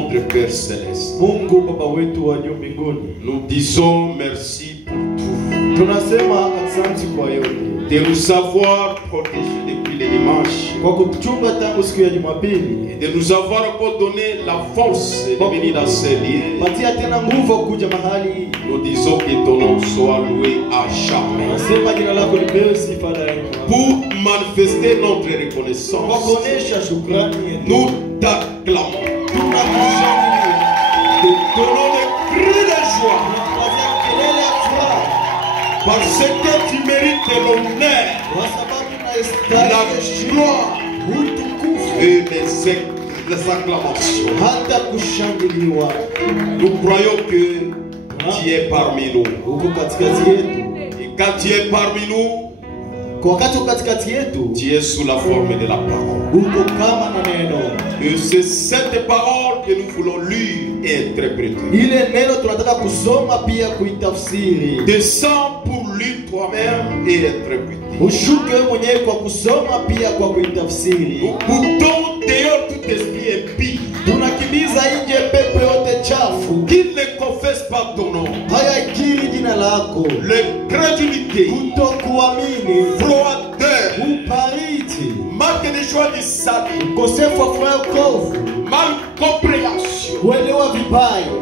notre Père Céleste, Mungu Baba wetu wa juu mbinguni, nous disons merci pour tout. tunasema asante kwa yote, De nous avoir protégés depuis le dimanche. kwa kutuchunga tangu siku ya Jumapili, Et de nous avoir encore donné la force de venir dans ces lieux. patia tena nguvu kuja mahali. Nous disons que ton nom soit loué à jamais. Nasema jina lako lipewe sifa daima. Pour manifester notre Kwa reconnaissance, kuonesha shukrani yetu, nous t'acclamons. tunakushangilia, Te donnons des cris de joie. tunapatia kelele ya furaha, Parce que tu mérites l'honneur, kwa sababu la unastahili heshima, gloire utukufu, et les acclamations. hata kushangiliwa. Nous croyons que tu es parmi nous. Uko katikati yetu, Et quand tu es parmi nous, kwa wakati uko katikati yetu, tu es sous la forme de la parole. uko kama na neno. Et c'est cette parole que nous voulons lire et interpréter. Ile neno tunataka kusoma pia kuitafsiri. Descends pour lire toi-même et interpréter. Ushuke wewe mwenyewe kwa kusoma pia kwa kuitafsiri. Nous bouttons dehors tout esprit impie Tunakimbiza nje pepo yote chafu, qui ne confesse pas ton nom. hayaikiri jina lako, L'incrédulité, kutokuamini, froideur, upariti, manque de joie du salut, ukosefu wa furaha, ukovu, malcompréhension, kuelewa vibaya,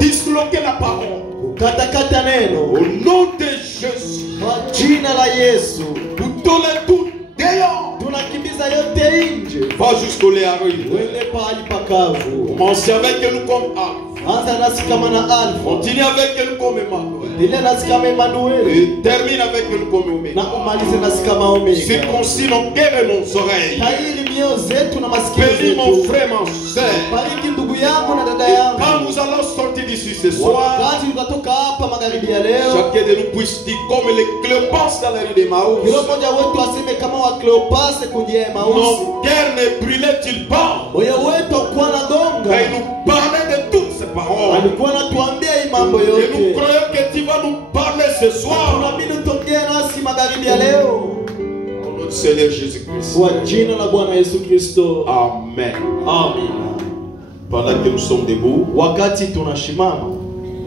disloquer la parole. kukatakata neno. Au nom de Jésus, Kwa jina la Yesu nous donnons tout dehors. tunakimbiza yote nje, Va jusqu'au Léaroïde. wende pahali pakavu. Commencez avec nous comme Alpha. Anza nasi kama na Alfa, Continue avec nous comme Emmanuel. endelea nasi kama Emanueli, Et termine avec nous comme Omega. na umalize nasi kama Omega. Circoncis nos cœurs et nos oreilles. Tahiri mioyo zetu na masikio Bénis mon zetu. frère, ma soeur. Bariki ndugu yangu na dada Et yangu. quand nous allons sortir d'ici ce soir, Wakati tutatoka hapa magharibi ya leo, chacun de nous puisse dire comme les Cléopas dans la rue de Maús. kila mmoja wetu aseme kama wa Kleopase kwenye Emausi, Nos cœurs ne brûlaient-ils pas? moyo wetu hakuwa na Quand gonga, il nous parlait de toutes ces paroles. alikuwa anatuambia hii mambo Et nous yote. croyons que tu vas nous parler ce soir. Tunaamini utongee nasi magharibi ya leo, Au nom du Seigneur Jésus-Christ. kwa jina la Bwana Yesu Kristo, Amen. amina. Pendant que nous sommes debout, Wakati tunashimama,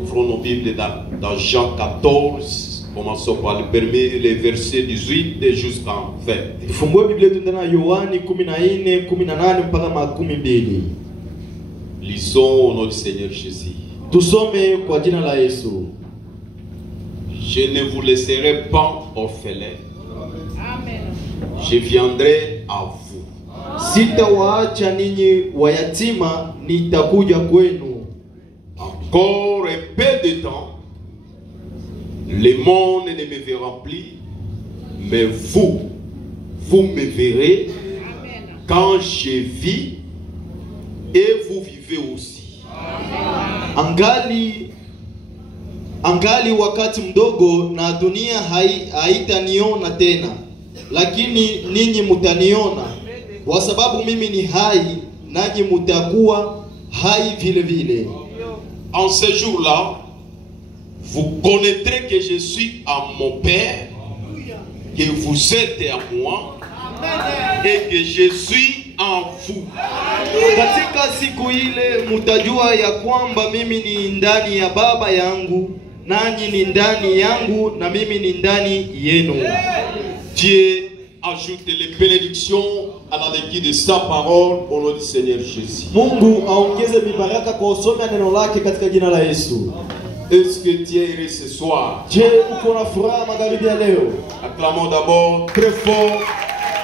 ouvrons nos Bibles dans Jean 14. Commençons par le premier, les versets 18 jusqu'en 20. tufungue Biblia yetu ndani ya Yohani 14, 18 mpaka 12. Lisons au nom du Seigneur Jésus. Tusome kwa jina la Yesu. Je ne vous laisserai pas orphelins. Amen. Je viendrai à vous. Sitawaacha ninyi wayatima, nitakuja kwenu. Encore un peu de temps, le monde ne me verra plus, mais vous me verrez quand je vis et vous vivez aussi. Angali wakati mdogo na dunia haitaniona tena, lakini ninyi mutaniona, kwa sababu mimi ni hai, nanyi mutakuwa hai vile vile. En ce jour-là, vous connaîtrez que je suis à mon Père, que vous êtes à moi et que je suis en vous. Katika siku ile mutajua ya kwamba mimi ni ndani ya Baba yangu, nanyi ni ndani yangu, na mimi ni ndani yenu. Dieu ajoute les bénédictions à la lecture de sa parole au nom du Seigneur Jésus. Mungu aongeze mibaraka kwa usome neno lake katika jina la Yesu. Est-ce que tu es heureux ce soir? Je, uko na furaha magharibi ya leo? Acclamons d'abord très fort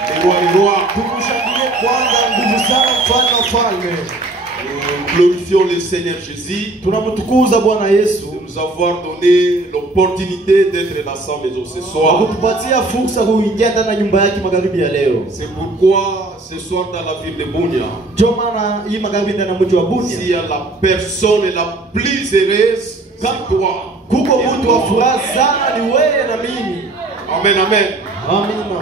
les rois et rois. Tukushangilie kwanza nguvu sana mfalme wa falme. Nous glorifions le Seigneur Jésus Tunamtukuza Bwana Yesu de nous avoir donné l'opportunité d'être dans sa maison ce kwa soir. kutupatia fursa kuingia ndani ya nyumba yake magharibi ya leo. C'est pourquoi ce soir dans la ville de Bunia, Ndio maana hii magharibi ndani ya mji wa s'il Bunia y a la personne la plus heureuse, c'est toi. kuko mtu wa furaha sana, ni wewe na mimi. Amen, amen. Amina.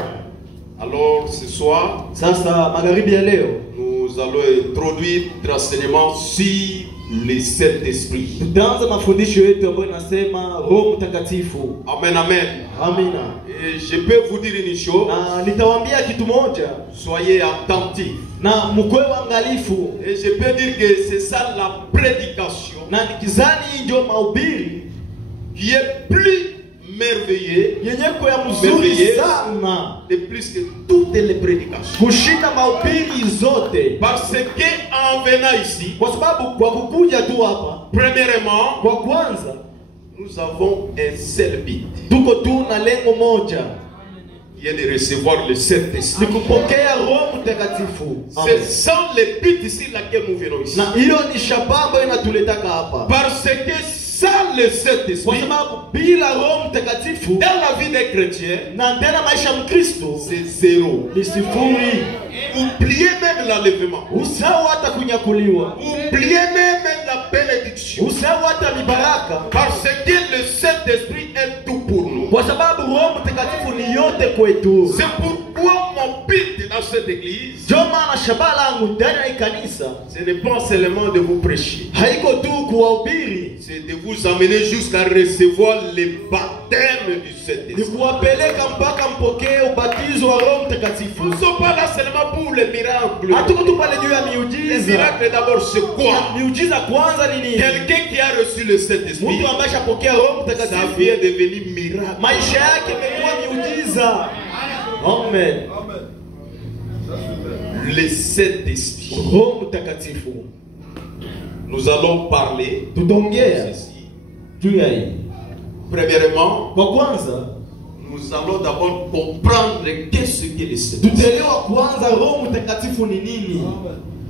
Alors ce soir, Sasa magharibi ya leo nous allons introduire l'enseignement sur le Saint-Esprit. Tutaanza mafundisho yetu ambayo inasema Roho Mtakatifu. Amen, amen. Amina. Et je peux vous dire une chose. Na nitawaambia kitu moja. Soyez attentifs. Na mkwe waangalifu. Et je peux dire que c'est ça la prédication. Na nikizani ndio mahubiri qui est plus merveilleux, yenye kwa mzuri sana de plus que toutes les prédications. Kushinda mahubiri zote. Parce que en venant ici, kwa sababu kwa kukuja tu hapa, premièrement, kwa kwanza, nous avons un seul but. Tuko tu na lengo moja. Qui est de recevoir le Saint-Esprit. Nikupokea Roho Mtakatifu. C'est sans le but ici laquelle nous venons ici. Na hiyo ni shabaha inatuletaka hapa. Parce que sans le Saint-Esprit, kwa sababu bila Roho Mtakatifu dans la vie des chrétiens, na ndani maisha ya Mkristo, c'est zéro. Ni sifuri. Oubliez même l'enlèvement. Usahau hata kunyakuliwa. Oubliez même la bénédiction. Usahau hata mibaraka. Parce que le Saint-Esprit est tout pour nous. Kwa sababu Roho Mtakatifu ni yote kwetu. C'est pourquoi mon but dans cette église, ndio maana shabaha langu ndani ya kanisa, ce n'est pas seulement de vous prêcher. Haiko tu kuwahubiri. C'est de vous emmener jusqu'à recevoir le baptême du Saint-Esprit. Ni kuwapeleka mpaka mpokee ubatizo wa Roho Mtakatifu. Nous ne sommes pas là seulement pour les miracles. Hatuko tu pale juu ya miujiza. Les miracles d'abord c'est quoi? Miujiza kwanza ni nini? Quelqu'un qui a reçu le Saint-Esprit, mtu ambaye ashapokea Roho Mtakatifu, ça vient devenir miracle. Maisha yake imekuwa miujiza. Amen. Le Saint-Esprit. Roho Mtakatifu. Nous allons parler tutongea juu ya hii. Premièrement, kwa kwanza, nous allons d'abord comprendre qu'est-ce que le Saint-Esprit. Tutaelewa kwanza Roho Mtakatifu ni nini.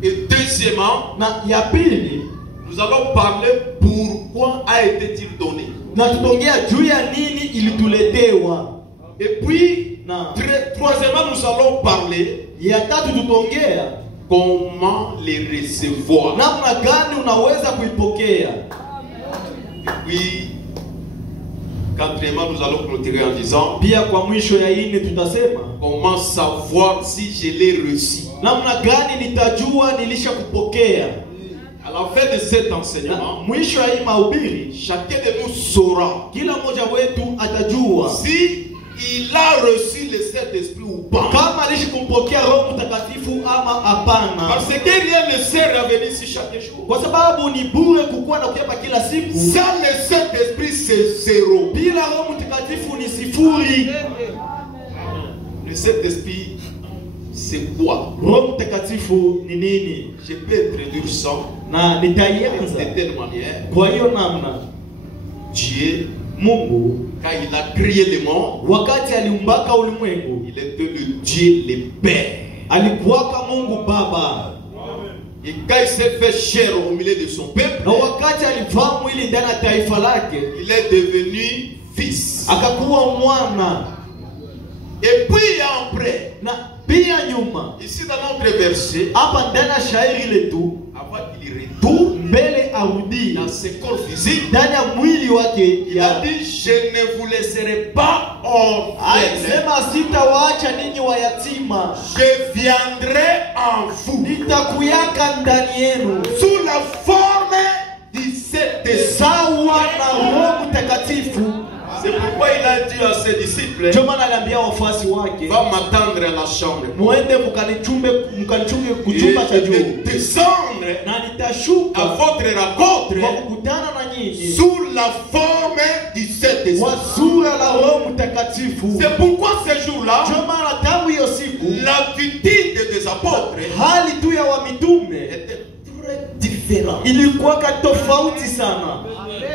Et deuxièmement, na ya pili, nous allons parler pourquoi a été-il donné. Na tutongea juu ya nini ilituletewa. Et puis, na troisièmement, nous allons parler ya tatu tutongea comment les recevoir. Namna gani unaweza kuipokea. Puis, quatrièmement, nous allons clôturer en disant pia kwa mwisho ya ine tutasema comment savoir si je l'ai reçu. Namna gani nitajua nilishakupokea. À la fin de cet enseignement, mwisho ya hii mahubiri, chacun de nous saura, kila mmoja wetu atajua si il a reçu le Saint-Esprit ou pas. Kama alishikumpokea Roho Mtakatifu ama hapana. Parce que rien ne sert à venir ici chaque jour. Kwa sababu ni bure kukuwa na kuyepa kila siku. Sans le Saint-Esprit c'est zéro. Bila Roho Mtakatifu ni sifuri. Le Saint-Esprit c'est quoi? Roho Mtakatifu ni nini? Je peux introduire ça na nitaianza de telle manière. Kwa hiyo namna, Dieu, Mungu, quand il a créé le monde, wakati aliumbaka ulimwengu, il était le Dieu le Père. Alikuwaka Mungu Baba. Et quand il s'est fait chair au milieu de son peuple, na wakati alivaa mwili ndani ya taifa lake, il est devenu fils. Akakuwa mwana. Et puis après, na pia nyuma, ici dans notre verset, hapa ndani ya shairi letu, avant qu'il retourne mbele arudi dans ses corps physiques, ndani ya mwili wake, il a dit je ne vous laisserai pas orphelins. Alisema sitawaacha ninyi wayatima. Je viendrai en vous. Nitakuyaka ndani yenu. Sous la forme du Saint-Esprit. Sawa na Roho Mtakatifu. C'est pourquoi il a dit à ses disciples, ndio maana aliambia wafuasi wake, va m'attendre à la chambre. Muende mkanichunge kuchumba cha juu. Descendre na nitashuka à votre rencontre kwa kukutana na nyinyi sous la forme du Saint-Esprit. kwa sura la Roho Mtakatifu. C'est pourquoi ce jour-là, ndio maana tangu hiyo siku, l'attitude des apôtres hali tu ya wamitume était très différente. ilikuwa tofauti sana.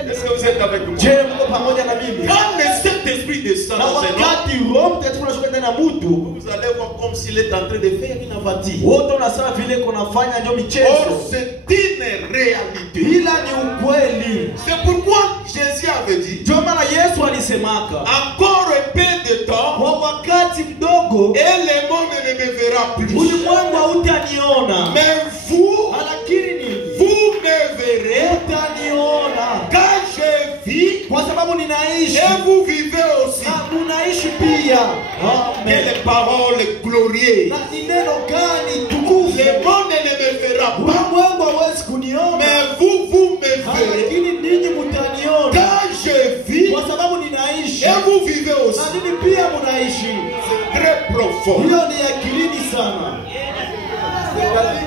Est-ce que vous êtes avec moi? Je mko pamoja na mimi? Quand le Saint-Esprit descend na dans un homme, wakati Roho Mtakatifu anashuka ndani ya mtu, vous allez voir comme s'il est en train de faire une aventure. wote unasema vile kunafanya ndio Or, michezo. c'est une réalité. Ila ni ukweli. C'est pourquoi Jésus avait dit, ndio maana Yesu alisemaka, encore un peu de temps, kwa wakati mdogo, et le monde ne me verra plus. ulimwengu hautaniona. Mais vous, lakini vous me verrez utaniona. quand je vis, Kwa sababu ninaishi. et vous vivez aussi. Unaishi pia. Quelle parole glorieuse. Na ni neno gani tukufu. Le monde ne me verra pas. Ulimwengu hawezi kuniona. Mais vous verrez. lakini ninyi mtaniona Quand je vis, kwa sababu ninaishi et vous vivez na aussi. ninyi pia mnaishi. Très profond. Hiyo ni akilini sana.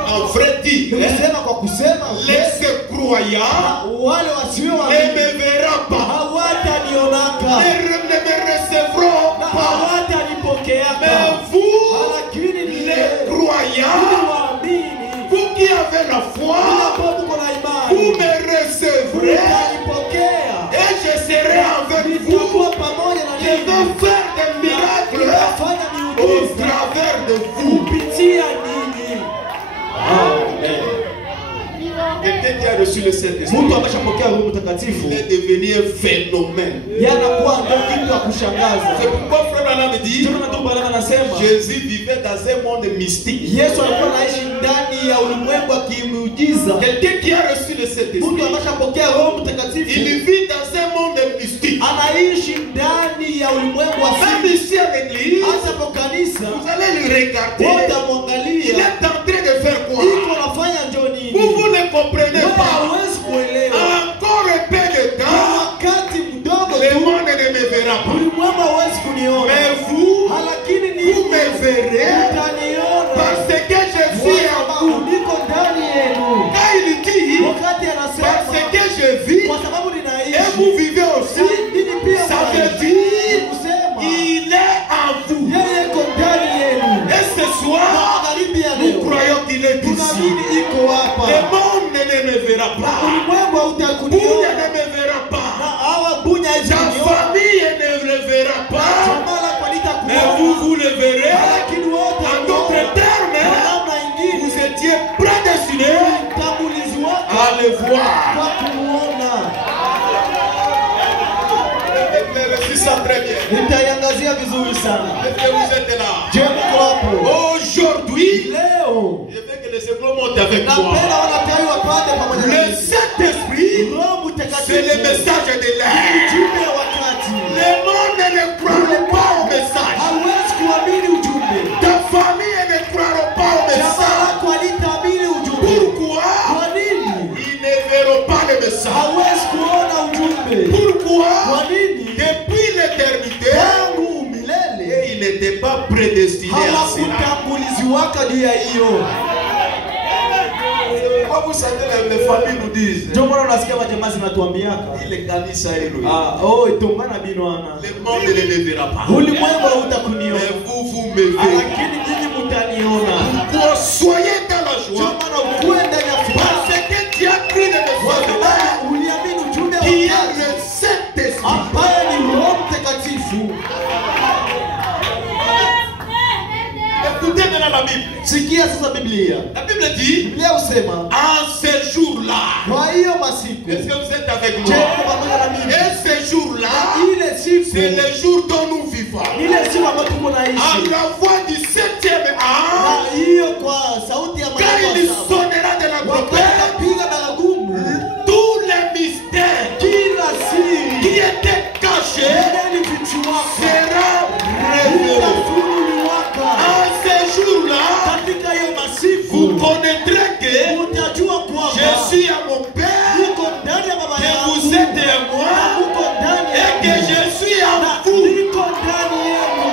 En vrai dit, Nimesema kwa kusema les croyants wale wasio ne waamini me verront pas. hawatanionaka Ne me recevront na pas. hawatanipokeaka. Mais vous, Lakini les croyants, waamini vous qui avez la foi, ambao mko na vous imani me recevrez mtanipokea. et je serai avec vous. Nitakuwa pamoja na Je vais ninyi. faire des miracles Nitafanya au miujiza travers de vous. kupitia ninyi. Quelqu'un qui a reçu le Saint-Esprit, Mtu ameshapokea Roho Mtakatifu il est devenu un phénomène. yanakuwa ndio kitu ya kushangaza. C'est pourquoi Frère Branham dit, Ndio maana ndugu Branham anasema Jésus vivait dans un monde mystique. Yesu alikuwa anaishi ndani ya ulimwengu wa kimuujiza. Quelqu'un qui a reçu le Mtu Saint-Esprit, ameshapokea Roho Mtakatifu il vit dans un monde mystique. anaishi ndani ya ulimwengu wa Même siri. ici à l'église, Hata kwa kanisa vous allez le regarder. wote Il amwangalia est en train de faire quoi? iko nafanya njoo nini. Vous ne comprenez Wewe pas. hauwezi kuelewa. Encore un peu de Kwa temps, wakati mdogo le tu monde ne me verra pas. ulimwengu hauwezi kuniona. Mais vous, Lakini vous me verrez mtaniona parce que je suis en vous. niko ndani yenu. Quand il dit, Wakati anasema parce que je vis kwa sababu et ninaishi vous vivez aussi, ninyi pia ça veut mnaishi. dire Kusema il est en vous. yeye iko ndani yenu. Et ce soir, Magharibi ya nous leo croyons qu'il est ici. tunaamini iko hapa. Le monde ne me verra pas. Ulimwengu Bunya hautakuniona ne me verra na pas. hawa bunya Ta haitaniona. famille ne me verra pas. Jamaa lako Mais vous, halitakuona. vous le verrez. Lakini wote En d'autres kwa termes, namna ingine vous étiez prédestinés mtangulizi wako à le voir. kwa kumuona. Vous avez reçu ça très bien. Nitaiangazia vizuri sana. Est-ce que vous êtes là? Je mko hapo Aujourd'hui, leo. je veux que les secours montent avec moi. Napenda wanatari wapate pamoja na Le mimi. Saint-Esprit, Roho c'est Mtakatifu le message de l'air. ujumbe wa wakati. Le monde ne croira pas au message. Hauwezi kuamini ujumbe. Ta famille ne croira pas au Jamaa message. lako halitaamini ujumbe. Pourquoi? Kwa nini? Ils ne verront pas le message. Hauwezi kuona ujumbe. Pourquoi? Kwa nini? Depuis l'éternité, Tangu milele ils n'étaient pas prédestinés à cela. hawakutangulizi waka juu ya hiyo. Quand vous savez, les familles nous disent, Ndio maana unasikia majamaa zinatuambiaka il est kanisa hilo. itongana binwana Le monde ne le verra pas. ulimwengu Mais hautakuniona, vous me verrez. lakini nyinyi mtaniona. Pour soyez dans la Ndio joie. maana ukuwe ndani ya furaha, Parce que tu as pris le kwa message sababu uliamini ujumbe qui wa est wakati le Saint-Esprit. ambaye ni Roho Mtakatifu. Écoutez maintenant la Bible. Sikia sasa Biblia. La Bible dit, Biblia husema en ce jour-là, kwa hiyo masiku, est-ce que vous êtes avec je moi? niko pamoja na mimi. Et ce jour-là, Ile siku c'est le jour dont nous vivons. ile siku ambayo tuko À naishi, la voix du 7e na ange, hiyo kwa sauti ya quand malaika il wa saba, sonnera de la wakati trompette, anapiga baragumu, tous les mystères kila qui siri étaient cachés ndani vichwako sera révélés. itafunuliwaka. En ce jour-là, Katika hiyo masiku vous connaîtrez que utajua je kwamba suis à mon Père, niko ndani ya baba que yangu vous êtes à na moi, uko ndani et que yangu je suis à na vous. niko ndani yenu.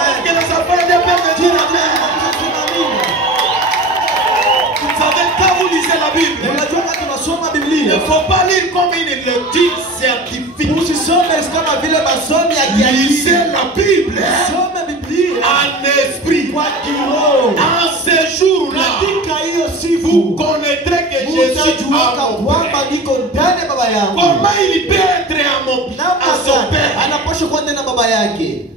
Est-ce que les enfants de Père me disent amen? Vous savez, quand vous lisez la Bible, Unajua wakati unasoma il Biblia ne faut pas lire comme une lecture scientifique. usisome kama vile masomo ya kiakili. Lisez la Bible Soma Biblia en esprit. kwa kiroho. En ce jour-là, Katika hiyo vous siku connaîtrez que je suis utajuaka à mon kwamba Père. niko ndani ya baba yangu. Comment il peut être à son Namna Père? anapaswa kuwa ndani ya baba yake.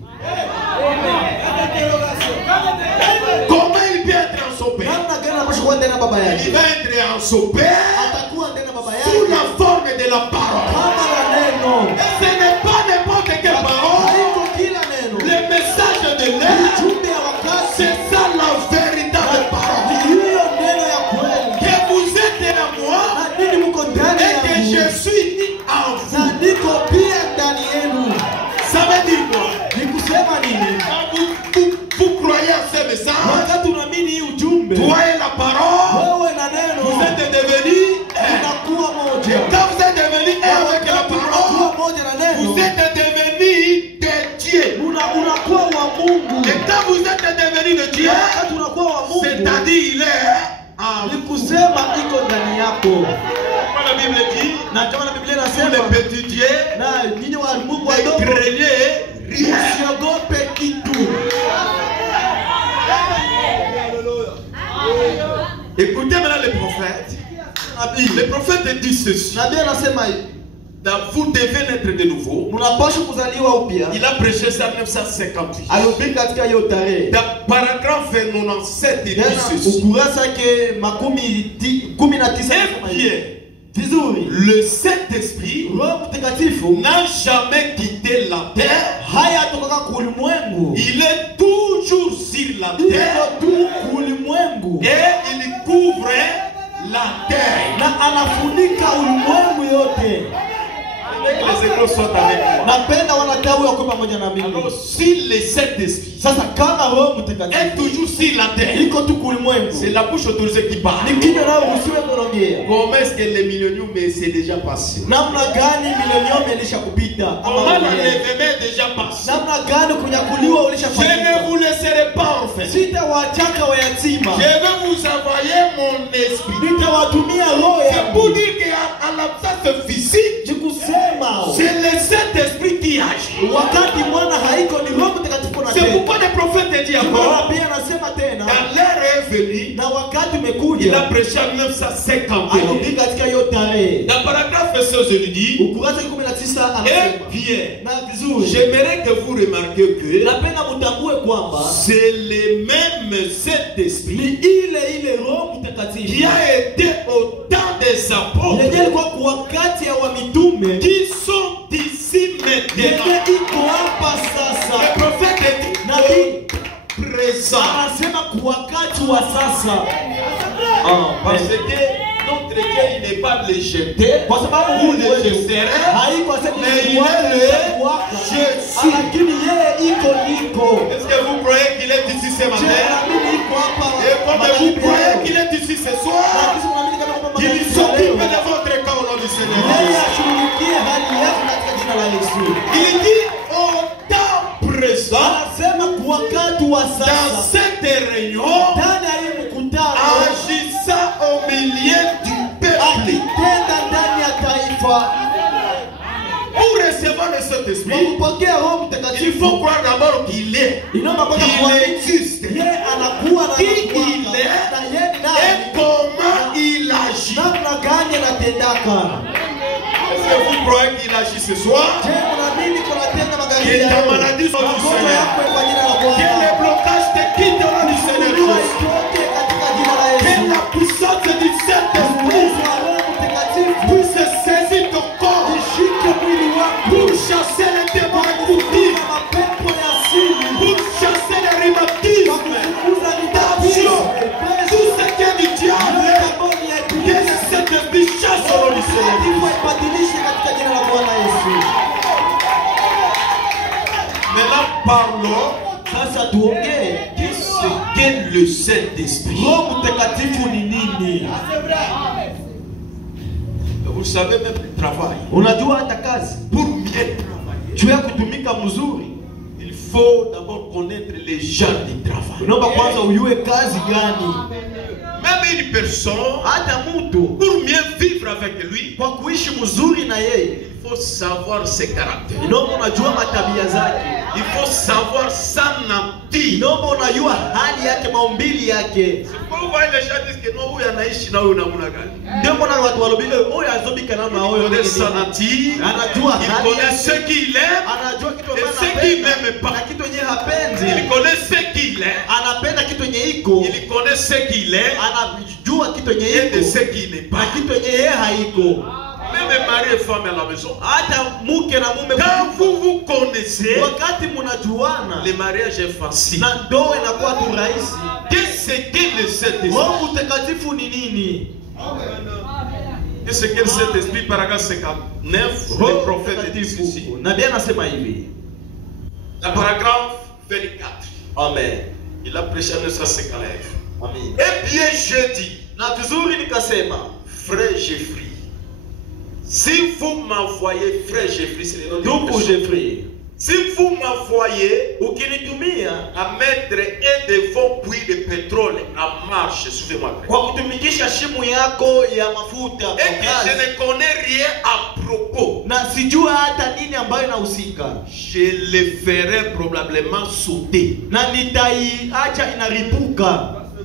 Comment il peut être en son Père? Namna gani anapaswa kuwa ndani ya baba Il yake? va être en son Père Atakuwa ndani ya baba sous yake la forme de la parole. kama la neno. Et ce n'est pas n'importe quelle parole. Haiko kila neno. Le message de l'air, Ujumbe ya wakati c'est ça la véritable ni parole. hiyo neno ya kweli. Que vous êtes à moi Na nini mko ndani et que yangu je suis en na vous. niko pia ndani yenu. Ça veut dire quoi? Ni kusema nini? Quand vous croyez à ce message, Wakati unaamini hii ujumbe, toi et la parole, wewe na neno vous êtes devenus un. unakuwa moja. C'est-à-dire il est en ni kusema iko ndani yako. Quand la Bible dit, Na kama Biblia pour inasema les petits dieux, na nyinyi wa Mungu ne wadogo craignez rien. usiogope kitu. Écoutez maintenant les prophètes. Les prophètes disent ceci. Nabii anasema hivi, Vous devez naître de nouveau. mnapaswa kuzaliwa upya. Il a prêché ça en 1958. Alihubiri katika hiyo tarehe. Dans paragraphe 97, il dit Tena ceci. ukurasa yake 19 Eh bien, vizuri. le Saint-Esprit Roho Mtakatifu n'a jamais quitté la terre. hayatoka kulimwengu. Il est toujours sur la terre Iko tu kulimwengu. et il couvre la terre. Na anafunika ulimwengu yote. Que les écoles soient avec moi. Napenda wanatawi wako pamoja na mimi. Alors, si le Saint-Esprit Sasa kama Roho est Mtakatifu toujours sur la terre, iko tu kulimwengu, c'est la bouche autorisée qui parle. ni kinywa nao usiwe kuongea. Comment est-ce que les milléniaux, mais c'est déjà passé? Namna gani milionio imelisha kupita? Comment Ama l'enlèvement est déjà passé? namna gani kunyakuliwa Je ulishafanyika? ne vous laisserai pas en fait. Sitawachaka wayatima, Je vais vous envoyer mon esprit. nitawatumia roho C'est pour yangu. dire qu'à l'absence physique, Ni kusema c'est le Saint-Esprit qui agit. wakati mwana haiko ni Roho Mtakatifu C'est anatenda. pourquoi le prophète dit encore, Bwana pia anasema tena, quand l'heure est venue, na wakati il a umekuja, prêché en 1951. alihubiri katika hiyo tarehe. Dans paragraphe 16, je lui dis, Ukurasa 19 eh anasema bien, na vizuri, j'aimerais que vous remarquiez que napenda mtambue kwamba c'est le même ni Saint-Esprit ile Roho qui Mtakatifu a été au temps des apôtres yenye ilikuwa kwa wakati ya wamitume qui sont ici yenye maintenant. iko hapa Le sasa. prophète dit Nabii au présent. anasema kwa wakati wa sasa. Parce que notre Dieu il n'est pas le jeté Kwa sababu ou Mungu le wetu jeterait, haiko asema mais ni il est le kuwaka, Jésus. lakini yeye iko niko. Est-ce que vous croyez qu'il est ici ce Je matin? naamini iko hapa. Et comme vous magharibi croyez leo. qu'il est ici ce Na soir, kisi mnaamini kama kwamba qu'il magharibi s'occupe leo, de votre cas au nom du yeye Seigneur. ashughulikie hali yako katika jina la Yesu. Il dit au temps présent, Anasema kwa wakati wa dans sasa, cette réunion, ndani ya hii mkutano, agissant au milieu du peuple. akitenda ndani ya taifa. Pour recevoir le Saint-Esprit, Kwa kupokea Roho il Mtakatifu, faut croire d'abord qu'il est, inaomba kwanza qu'il kuamini existe, yeye anakuwa na Qui anakuwaka, il est, na yeye ni et nani, comment il agit. namna gani anatendaka. Est-ce que vous croyez qu'il agit ce soir? Je, mnaamini kunatenda magharibi Que ta leo? maladie soit du Magonjwa Seigneur. yako kwa jina la Que les Bwana. blocages te quittent au nom du Seigneur Uliwa Jésus. itoke katika jina la Que Yesu. la puissance du Saint-Esprit Uwezo wa Roho Mtakatifu puisse saisir ton corps ushike mwili wako, pour chasser les démons écoutifs, na mapepo ya asili, pour chasser les rhumatismes, kukuza tension, tout ce qui est du diable. kaboni ya Que dunia. le Saint-Esprit chasse au nom du Seigneur Jésus. Mungu aibadilishe katika jina la Bwana Yesu. Maintenant parlons Sasa tuongee de ce qu'est le Saint-Esprit. Roho Mtakatifu ni nini? Vous savez même le travail. Unajua hata kazi, Pour bien travailler, juu ya kutumika mzuri, il faut d'abord connaître les gens du travail. unaomba kwanza ujue kazi gani. Même une personne, Hata mtu pour mieux vivre avec lui, kwa kuishi mzuri na yeye, il faut savoir ses caractères. inaomba unajua matabia zake, Il faut savoir sa nature. inaomba unajua hali yake, maumbili yake. Pourquoi vous voyez les gens disent que non, huyu anaishi na huyu namna gani? Ndio mbona watu walobile huyo azobika na Il huyo, connaît sa nature, anajua il hali connaît yake, ce qu'il aime, anajua kitu et ambacho ce qu'il anapenda n'aime pas. na kitu yenyewe hapendi. Il connaît ce qu'il est, Anapenda kitu yenye iko, il connaît ce qu'il est, anajua kitu yenye et de iko ce qu'il n'est na pas. kitu yenye yeye haiko. Même mari et femme à la maison. Hata mke na mume, Quand vous vous connaissez, wakati mnajuana, le mariage est facile. na ndoa inakuwa tu rahisi. Qu'est-ce que le Saint-Esprit? Roho Mtakatifu ni nini? Qu'est-ce que le Saint-Esprit, paragraphe 59, le Roho prophète dit ceci. Mtakatifu, nabii anasema hivi. La paragraphe 24. Amen. Il a prêché en 1959. Amen. Eh bien, je dis, Na vizuri nikasema, frère Jeffrey, si vous m'envoyez frère Jeffrey, c'est le nom de ndugu personne. Jeffrey, Si vous m'envoyez à mettre un de vos puits de pétrole en marche, suivez-moi. Et que je ne connais rien à propos, je le ferai probablement sauter.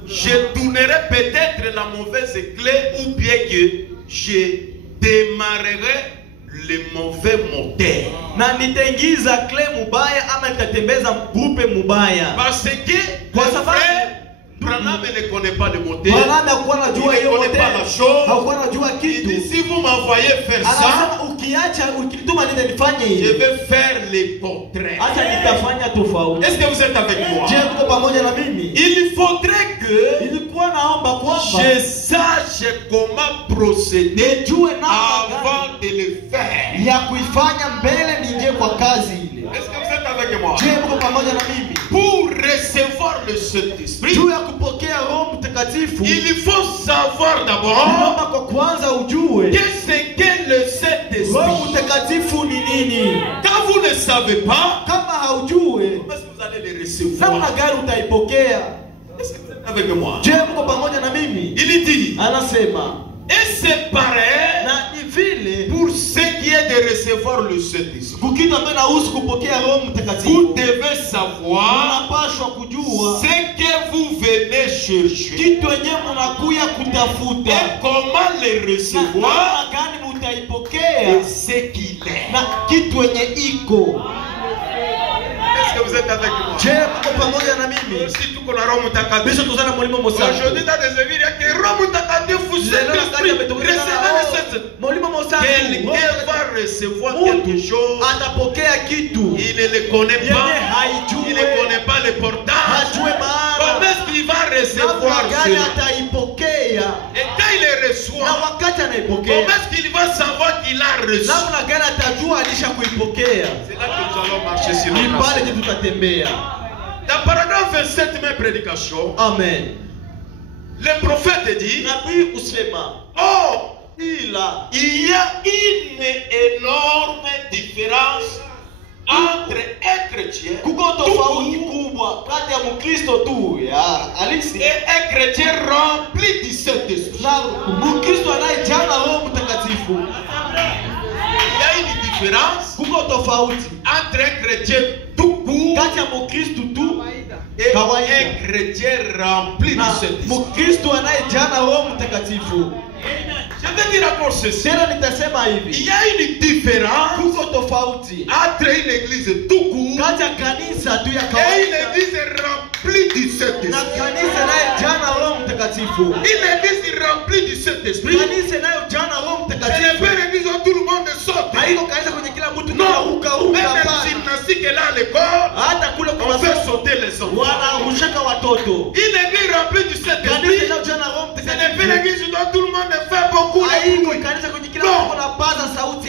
Je tournerai peut-être la mauvaise clé ou bien que je démarrerai le mauvais moteur. Parce que mon frère Branham ne connaît pas le moteur. Il ne connaît pas la chose. Il dit si vous m'envoyez faire ça, je vais faire le contraire. Est-ce que vous êtes avec moi? Il faudrait que je sache comment procéder avant de le faire. Est-ce que vous êtes avec moi? Pour recevoir le Saint-Esprit, il faut savoir d'abord qu'est-ce que le Saint-Esprit. Quand vous ne savez pas, comment est-ce que vous allez le recevoir? Est-ce que vous êtes avec moi? Il dit, et c'est pareil pour ce qui est de recevoir le Saint-Esprit. Vous devez savoir ce que vous venez chercher et comment le recevoir et ce qu'il est. Est-ce que vous êtes avec moi? Si tout qu'on a Rome Takatifu. Aujourd'hui dans des églises, il y a que Rome Takatifu, Saint-Esprit. Quelqu'un va recevoir quelque chose. Il ne le connaît pas. Il ne connaît pas le portage. Comment est-ce qu'il va recevoir cela? Et quand il le reçoit, comment est-ce qu'il va savoir qu'il a reçu? C'est là que nous allons marcher sur le passé. Dans paragraphe 27 de mes prédications, amen, le prophète dit, oh, il y a une énorme différence entre un chrétien et un chrétien rempli du Saint-Esprit. Il y a une différence entre un chrétien tout court et un chrétien rempli du Saint-Esprit. Je vais dire encore ceci. Il y a une différence entre une église tout court et une église remplie du Saint-Esprit. Une église remplie du Saint-Esprit, ce n'est pas une église où tout le monde saute. Non, même le gymnastique est là à l'école, on fait sauter les enfants. Une église remplie du Saint-Esprit, ce n'est pas une église où tout le monde fait beaucoup. Non,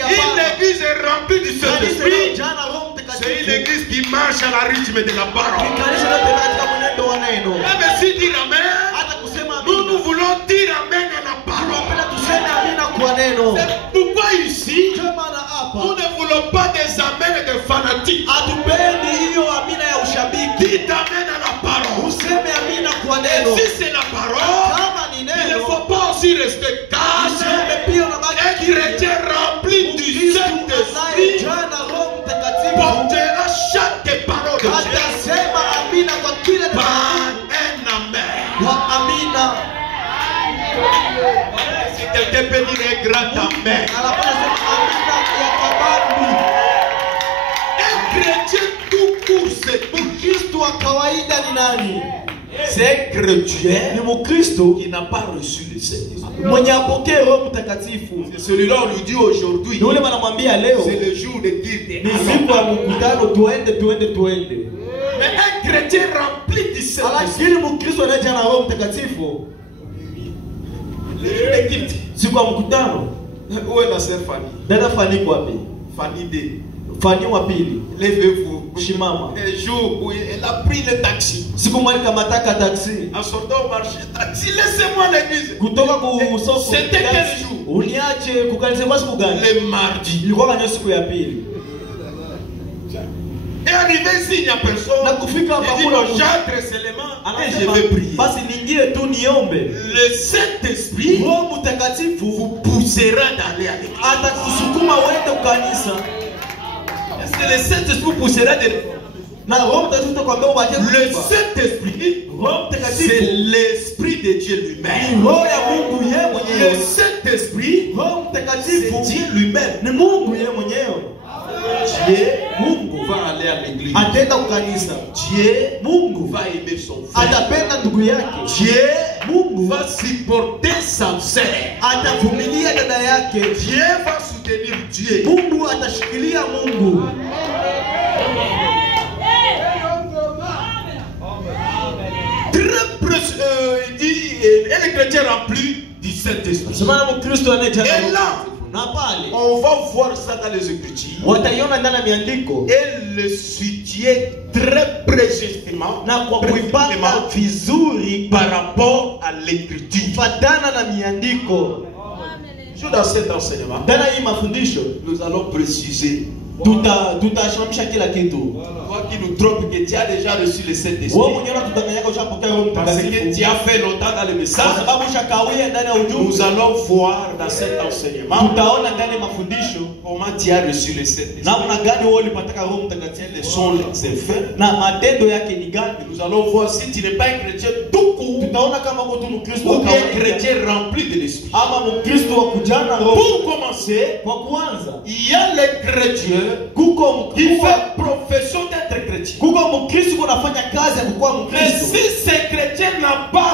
une église remplie du Saint-Esprit, c'est une église qui marche à la rythme de la parole. Même si dire amen, nous voulons dire amen à la parole. C'est pourquoi ici, nous ne voulons pas des amens de fanatiques. Dites amen à la parole. Et si c'est la parole, il ne faut pas aussi rester calme. Un chrétien rempli du Saint-Esprit portera chaque parole de Dieu par un amen. Si quelqu'un peut dire un grand amen. Un chrétien tout court, c'est c'est un chrétien qui n'a pas reçu le Saint-Esprit. C'est celui-là on lui dit aujourd'hui. C'est le jour de dire. Mais un chrétien rempli du Saint-Esprit. Le jour de guide. Où est la sœur Fanny? Fanny D. Levez-vous. Un jour où elle a pris le taxi. En sortant au marché, taxi, laissez-moi l'église. C'était quel jour? Le mardi. arrivé ici, il n'y a personne. Na kufika hapa Il dit, kuna non, mtu. j'entre seulement et je Anasema, vais prier. basi niingie tu niombe. Le Saint-Esprit Roho Mtakatifu vous poussera d'aller à l'église. atakusukuma uende kanisa. Est-ce que le Saint-Esprit vous poussera de... Na Roho Mtakatifu atakwambia ubaki Le kuomba. Saint-Esprit, Roho Mtakatifu c'est l'Esprit de Dieu ni lui-même. roho ya Mungu yeye Le mwenyewe. Saint-Esprit, Roho Mtakatifu c'est Dieu lui-même. ni Mungu yeye mwenyewe. Dieu Mungu va aller à l'église. ataenda kukanisa. Dieu Mungu va aimer son frère. atapenda ndugu yake. Dieu Mungu va supporter sa sœur. atavumilia dada yake. Dieu va soutenir Dieu. Mungu atashikilia Mungu. Très précieux, il dit, et les chrétiens remplis du Saint-Esprit. Semana Mkristo anayejaza Et Roho là, Mtakatifu. Na pale on va voir ça dans les Écritures. wataiona ndani ya miandiko Et le soutient très précisément na kwa kuipanga vizuri par rapport à l'Écriture. fatana na miandiko. Toujours dans cet enseignement, Ndani ya hii mafundisho nous allons préciser. tutashamisha kila kitu. Toi qui nous trompe que tu as déjà reçu le Saint-Esprit. Wewe mwenyewe unatudanganya kwa ushapokea Roho Parce que tu Mtakatifu. as fait longtemps dans le Kwa message. sababu ushakawia ndani ya ujumbe. Nous allons voir dans cet enseignement Tutaona ndani ya mafundisho comment tu as reçu le Saint-Esprit. namna gani wewe ulipataka Roho Mtakatifu. Quels sont les effets. Na matendo yake ni gani. Nous allons voir si tu n'es pas un chrétien tout court Tutaona kama uko tu Mkristo ou wa bien un kawaida chrétien rempli de l'Esprit. ama Mkristo wa kujana Roho. Pour commencer, Kwa kuanza il y a les chrétiens kuko qui font profession d'être chrétien. kuko Mkristo kunafanya kazi ya kukuwa Mais Mkristo. si ces chrétiens n'ont pas